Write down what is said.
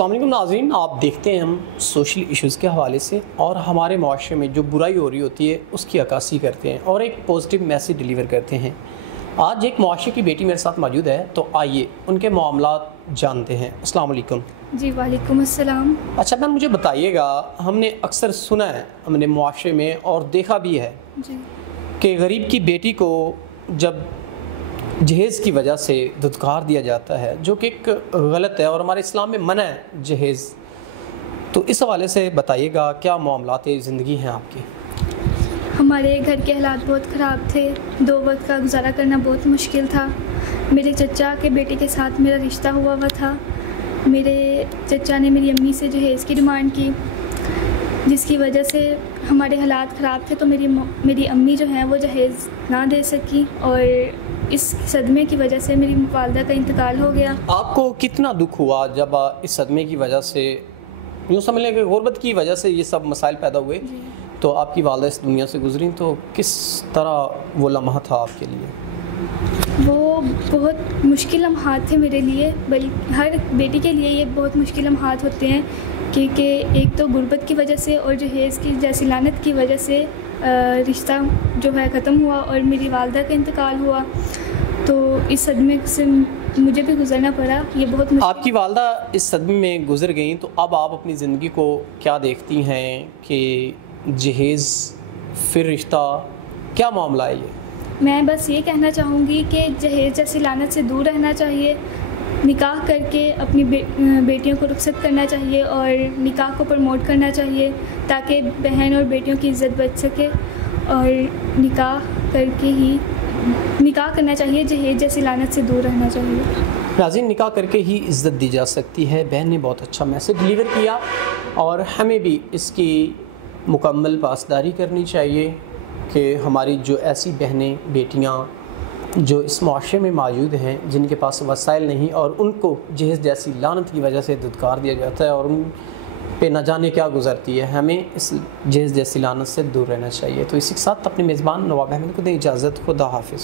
अस्सलाम वालेकुम नाज़रीन, आप देखते हैं हम सोशल इश्यूज़ के हवाले से और हमारे माशरे में जो बुराई हो रही होती है उसकी अक्कासी करते हैं और एक पॉजिटिव मैसेज डिलीवर करते हैं। आज एक माशरे की बेटी मेरे साथ मौजूद है, तो आइए उनके मामलात जानते हैं। अस्सलाम वालेकुम। जी वालेकुम अस्सलाम। अच्छा मैम, मुझे बताइएगा, हमने अक्सर सुना है हमने माशरे में और देखा भी है जी कि गरीब की बेटी को जब जहेज़ की वजह से धुतकार दिया जाता है, जो कि एक गलत है और हमारे इस्लाम में मना है जहेज़। तो इस हवाले से बताइएगा क्या मामलात ज़िंदगी हैं आपकी। हमारे घर के हालात बहुत ख़राब थे, 2 वक्त का गुजारा करना बहुत मुश्किल था। मेरे चचा के बेटे के साथ मेरा रिश्ता हुआ था। मेरे चचा ने मेरी अम्मी से जहेज़ की डिमांड की, जिसकी वजह से हमारे हालात ख़राब थे। तो मेरी अम्मी जो है वो जहेज़ ना दे सकी और इस सदमे की वजह से मेरी वालदा का इंतकाल हो गया। आपको कितना दुख हुआ जब इस सदमे की वजह से, यूँ समझ लें कि गुर्बत की वजह से ये सब मसाइल पैदा हुए, तो आपकी वालदा इस दुनिया से गुजरी, तो किस तरह वो लम्हा था आपके लिए? वो बहुत मुश्किल लम्हात थे मेरे लिए, बल्कि हर बेटी के लिए ये बहुत मुश्किल लम्हात होते हैं, क्योंकि एक तो गुर्बत की वजह से और जहेज़ की जैसी लानत की वजह से रिश्ता जो है ख़त्म हुआ और मेरी वालदा का इंतकाल हुआ। तो इस सदमे से मुझे भी गुजरना पड़ा। ये बहुत आपकी वालदा इस सदमे में गुजर गई, तो अब आप अपनी ज़िंदगी को क्या देखती हैं कि जहेज़ फिर रिश्ता, क्या मामला है ये? मैं बस ये कहना चाहूँगी कि जहेज़ जैसी लानत से दूर रहना चाहिए, निकाह करके अपनी बेटियों को रुखसत करना चाहिए और निकाह को प्रमोट करना चाहिए, ताकि बहन और बेटियों की इज़्ज़त बच सके। और निकाह करना चाहिए, जहेज़ जैसी लानत से दूर रहना चाहिए। नाज़रीन, निकाह करके ही इज़्ज़त दी जा सकती है। बहन ने बहुत अच्छा मैसेज डिलीवर किया और हमें भी इसकी मुकम्मल पासदारी करनी चाहिए कि हमारी जो ऐसी बहनें बेटियाँ जो इस माशरे में मौजूद हैं, जिनके पास वसाइल नहीं और उनको जहेज़ जैसी लानत की वजह से धुतकार दिया जाता है और उन पे न जाने क्या गुजरती है, हमें इस जहेज़ जैसी लानत से दूर रहना चाहिए। तो इसी के साथ अपने मेज़बान नवाब अहमद को दें इजाज़त। खुदा हाफिज़।